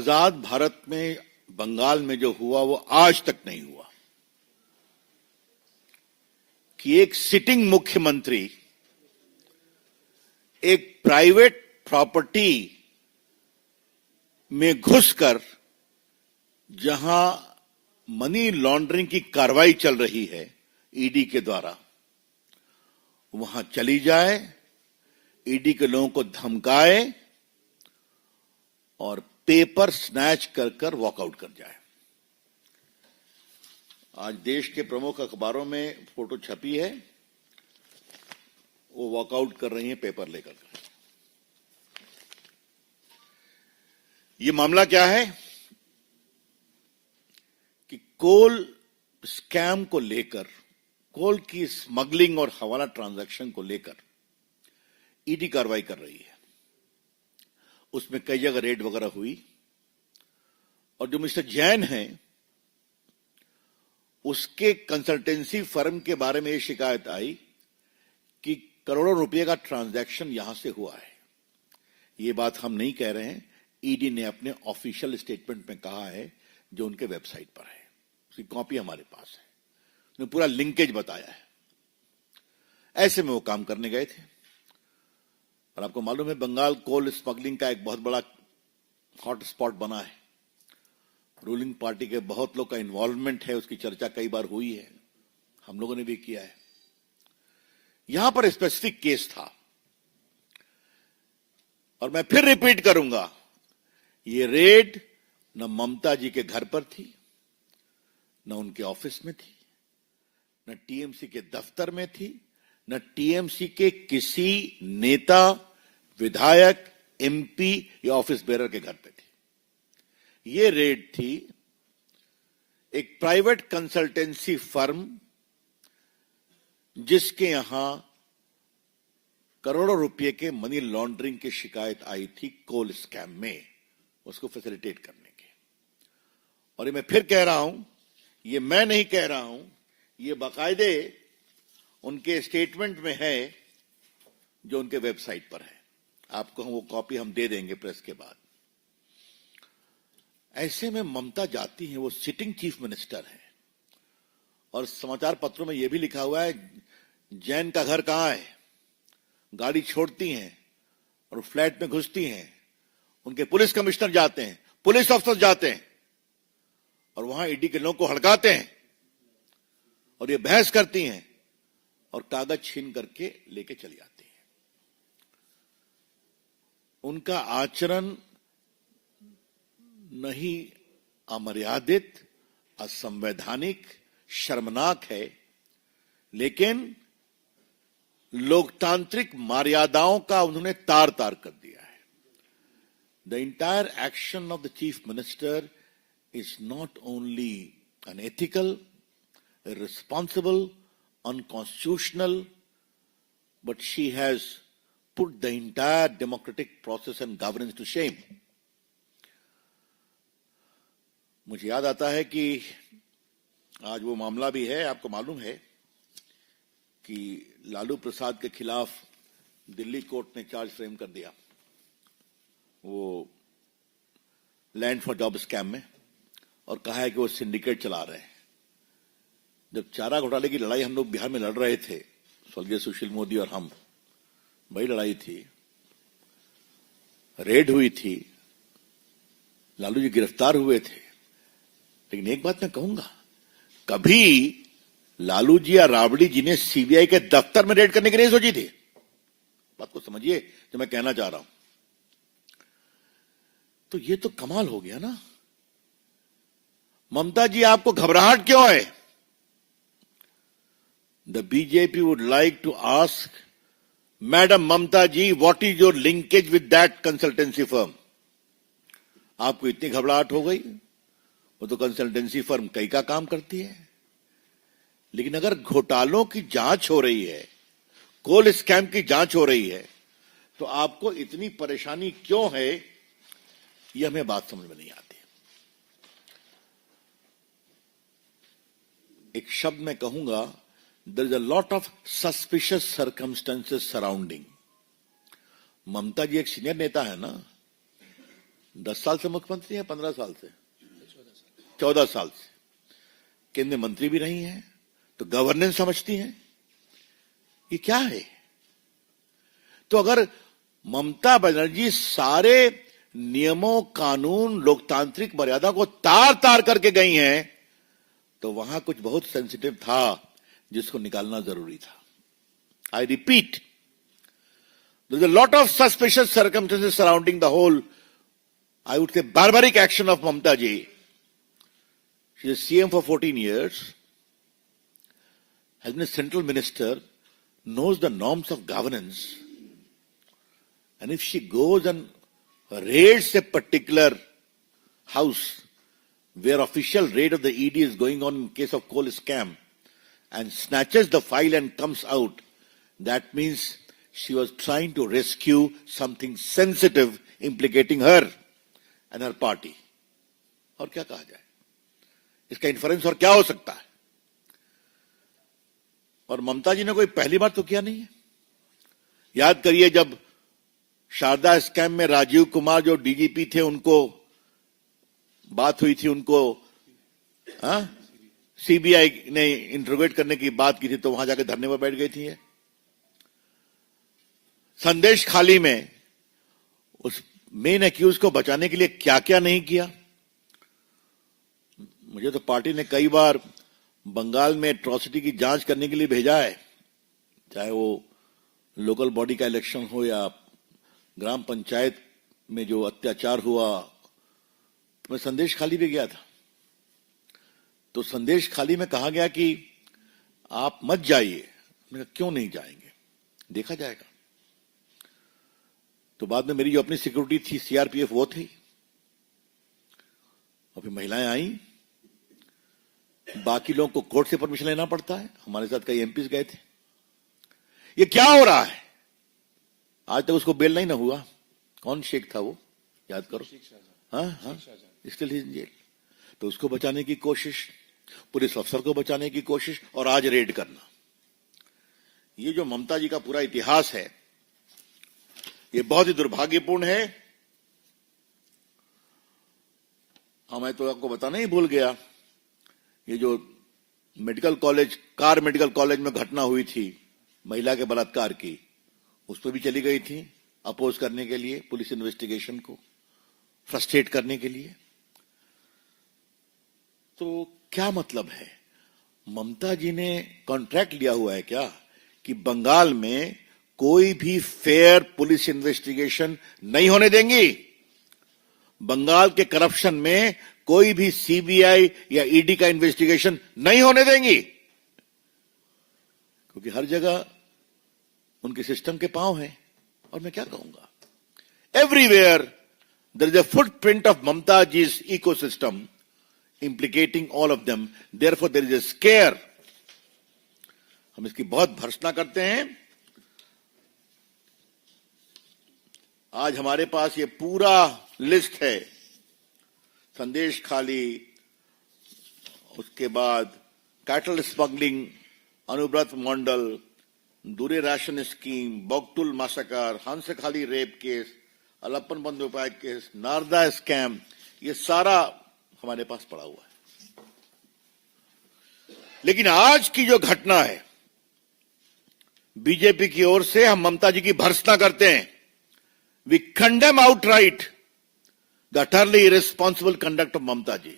आजाद भारत में बंगाल में जो हुआ वो आज तक नहीं हुआ कि एक सिटिंग मुख्यमंत्री एक प्राइवेट प्रॉपर्टी में घुसकर जहां मनी लॉन्ड्रिंग की कार्रवाई चल रही है ईडी के द्वारा, वहां चली जाए, ईडी के लोगों को धमकाए और पेपर स्नैच कर वॉकआउट कर जाए। आज देश के प्रमुख अखबारों में फोटो छपी है, वो वॉकआउट कर रही हैं पेपर लेकर। ये मामला क्या है कि कोल स्कैम को लेकर, कोल की स्मगलिंग और हवाला ट्रांजैक्शन को लेकर ईडी कार्रवाई कर रही है। उसमें कई जगह रेड वगैरह हुई और जो मिस्टर जैन हैं उसके कंसल्टेंसी फर्म के बारे में यह शिकायत आई कि करोड़ों रुपए का ट्रांजैक्शन यहां से हुआ है। यह बात हम नहीं कह रहे हैं, ईडी ने अपने ऑफिशियल स्टेटमेंट में कहा है जो उनके वेबसाइट पर है, उसकी कॉपी हमारे पास है, उन्होंने पूरा लिंकेज बताया है। ऐसे में वो काम करने गए थे और आपको मालूम है बंगाल कोल स्मगलिंग का एक बहुत बड़ा हॉट स्पॉट बना है। रूलिंग पार्टी के बहुत लोग का इन्वॉल्वमेंट है, उसकी चर्चा कई बार हुई है, हम लोगों ने भी किया है। यहां पर स्पेसिफिक केस था और मैं फिर रिपीट करूंगा, ये रेड न ममता जी के घर पर थी, न उनके ऑफिस में थी, न टीएमसी के दफ्तर में थी, न टीएमसी के किसी नेता, विधायक, एमपी या ऑफिस बेरर के घर पे थी। ये रेड थी एक प्राइवेट कंसल्टेंसी फर्म जिसके यहां करोड़ों रुपए के मनी लॉन्ड्रिंग की शिकायत आई थी कोल स्कैम में, उसको फैसिलिटेट करने के। और ये मैं फिर कह रहा हूं, ये मैं नहीं कह रहा हूं, ये बाकायदे उनके स्टेटमेंट में है जो उनके वेबसाइट पर है। आपको वो कॉपी हम दे देंगे प्रेस के बाद। ऐसे में ममता जाती है, वो सिटिंग चीफ मिनिस्टर है और समाचार पत्रों में यह भी लिखा हुआ है जैन का घर कहां है, गाड़ी छोड़ती हैं और फ्लैट में घुसती हैं, उनके पुलिस कमिश्नर जाते हैं, पुलिस अफसर जाते हैं और वहां ईडी के लोगों को हड़काते हैं और ये बहस करती हैं और कागज छीन करके लेके चली आती हैं। उनका आचरण नहीं अमर्यादित, असंवैधानिक, शर्मनाक है, लेकिन लोकतांत्रिक मर्यादाओं का उन्होंने तार तार कर दिया है। The entire action of the chief minister is not only unethical, irresponsible, unconstitutional, but she has put the entire democratic process and governance to shame. मुझे याद आता है कि आज वो मामला भी है, आपको मालूम है कि लालू प्रसाद के खिलाफ दिल्ली कोर्ट ने चार्ज फ्रेम कर दिया वो लैंड फॉर जॉब स्कैम में और कहा है कि वो सिंडिकेट चला रहे हैं। जब चारा घोटाले की लड़ाई हम लोग बिहार में लड़ रहे थे, स्वर्गीय सुशील मोदी और हम, बड़ी लड़ाई थी, रेड हुई थी, लालू जी गिरफ्तार हुए थे, लेकिन एक बात मैं कहूंगा, कभी लालू जी या राबड़ी जी ने सीबीआई के दफ्तर में रेड करने की नहीं सोची थी। बात को समझिए जो मैं कहना चाह रहा हूं। तो ये तो कमाल हो गया ना। ममता जी, आपको घबराहट क्यों है? The BJP would like to ask Madam Mamta ji, what is your linkage with that consultancy firm? आपको इतनी घबराहट हो गई? वो तो कंसल्टेंसी फर्म कई का काम करती है। लेकिन अगर घोटालों की जांच हो रही है, कोल स्कैम की जांच हो रही है, तो आपको इतनी परेशानी क्यों है, यह हमें बात समझ में नहीं आती। एक शब्द मैं कहूंगा, there is a lot of suspicious circumstances surrounding. ममता जी एक सीनियर नेता है ना, 10 साल से मुख्यमंत्री है, 15 साल से, 14 साल से केंद्रीय मंत्री भी रही हैं, तो गवर्नेंस समझती हैं। ये क्या है? तो अगर ममता बनर्जी सारे नियमों, कानून, लोकतांत्रिक मर्यादा को तार तार करके गई हैं, तो वहां कुछ बहुत सेंसिटिव था जिसको निकालना जरूरी था। I repeat, there's a lot of suspicious circumstances surrounding the whole, I would say, barbaric action of Mamta ji. She is CM for 14 years, has been a central minister, knows the norms of governance. And if she goes and raids a particular house where official raid of the ED is going on in case of coal scam and snatches the file and comes out, that means she was trying to rescue something sensitive implicating her and her party. और क्या कहा जाए? इसका inference और क्या हो सकता है? और ममता जी ने कोई पहली बार तो किया नहीं है। याद करिए, जब शारदा स्कैम में राजीव कुमार जो डीजीपी थे, उनको बात हुई थी, उनको सीबीआई ने इंट्रोगेट करने की बात की थी, तो वहां जाके धरने पर बैठ गई थी। संदेश खाली में उस मेन एक्यूज को बचाने के लिए क्या क्या नहीं किया। मुझे तो पार्टी ने कई बार बंगाल में एट्रॉसिटी की जांच करने के लिए भेजा है, चाहे वो लोकल बॉडी का इलेक्शन हो या ग्राम पंचायत में जो अत्याचार हुआ। मैं संदेश खाली भी गया था, तो संदेश खाली में कहा गया कि आप मत जाइए। मैंने कहा क्यों नहीं जाएंगे, देखा जाएगा। तो बाद में मेरी जो अपनी सिक्योरिटी थी, सीआरपीएफ, वो थी, और फिर महिलाएं आई। बाकी लोगों को कोर्ट से परमिशन लेना पड़ता है, हमारे साथ कई एमपीज गए थे। ये क्या हो रहा है? आज तक उसको बेल नहीं ना हुआ। कौन शेख था वो, याद करो। हाँ, स्टिल इन जेल। तो उसको बचाने की कोशिश, पुलिस अफसर को बचाने की कोशिश, और आज रेड करना। ये जो ममता जी का पूरा इतिहास है, ये बहुत ही दुर्भाग्यपूर्ण है। हाँ, मैं तो आपको बताना ही भूल गया, ये जो medical college, car medical college में घटना हुई थी महिला के बलात्कार की, उस पर भी चली गई थी अपोज करने के लिए, पुलिस इन्वेस्टिगेशन को फ्रस्ट्रेट करने के लिए। तो क्या मतलब है? ममता जी ने कॉन्ट्रैक्ट लिया हुआ है क्या कि बंगाल में कोई भी फेयर पुलिस इन्वेस्टिगेशन नहीं होने देंगी? बंगाल के करप्शन में कोई भी सीबीआई या ईडी का इन्वेस्टिगेशन नहीं होने देंगी? क्योंकि हर जगह उनके सिस्टम के पांव हैं। और मैं क्या कहूंगा, everywhere there is a footprint of Mamata ji's ecosystem implicating all of them. Therefore, there is a scare. हम इसकी बहुत भर्त्सना करते हैं। आज हमारे पास ये पूरा लिस्ट है, संदेश खाली, उसके बाद कैटल स्मगलिंग, अनुव्रत मंडल, दूरे ration scheme, बगटुल massacre, Hanskhali rape case, Alapan Bandyopadhyay case, Narada scam, ये सारा हमारे पास पड़ा हुआ है। लेकिन आज की जो घटना है, बीजेपी की ओर से हम ममता जी की भर्त्सना करते हैं। We condemn outright the utterly irresponsible conduct of Mamata ji.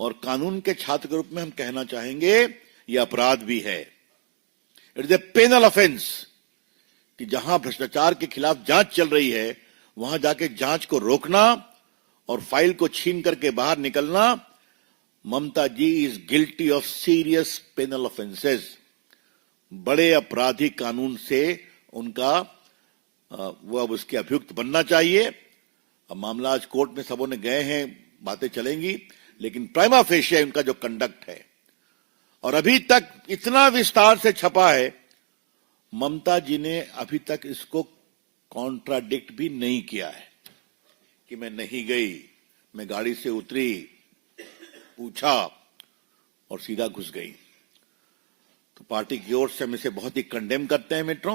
और कानून के छात्र के रूप में हम कहना चाहेंगे, यह अपराध भी है। It is a penal offence कि जहां भ्रष्टाचार के खिलाफ जांच चल रही है, वहां जाके जांच को रोकना और फाइल को छीन करके बाहर निकलना। Mamata ji is guilty of serious penal offences. बड़े आपराधिक कानून से उनका वो अब उसके अभियुक्त बनना चाहिए। अब मामला आज कोर्ट में सबों ने गए हैं, बातें चलेंगी, लेकिन प्राइमा फेशिया उनका जो कंडक्ट है, और अभी तक इतना विस्तार से छपा है, ममता जी ने अभी तक इसको कॉन्ट्राडिक्ट भी नहीं किया है कि मैं नहीं गई, मैं गाड़ी से उतरी, पूछा और सीधा घुस गई। तो पार्टी की ओर से हम इसे बहुत ही कंडेम करते हैं मित्रों।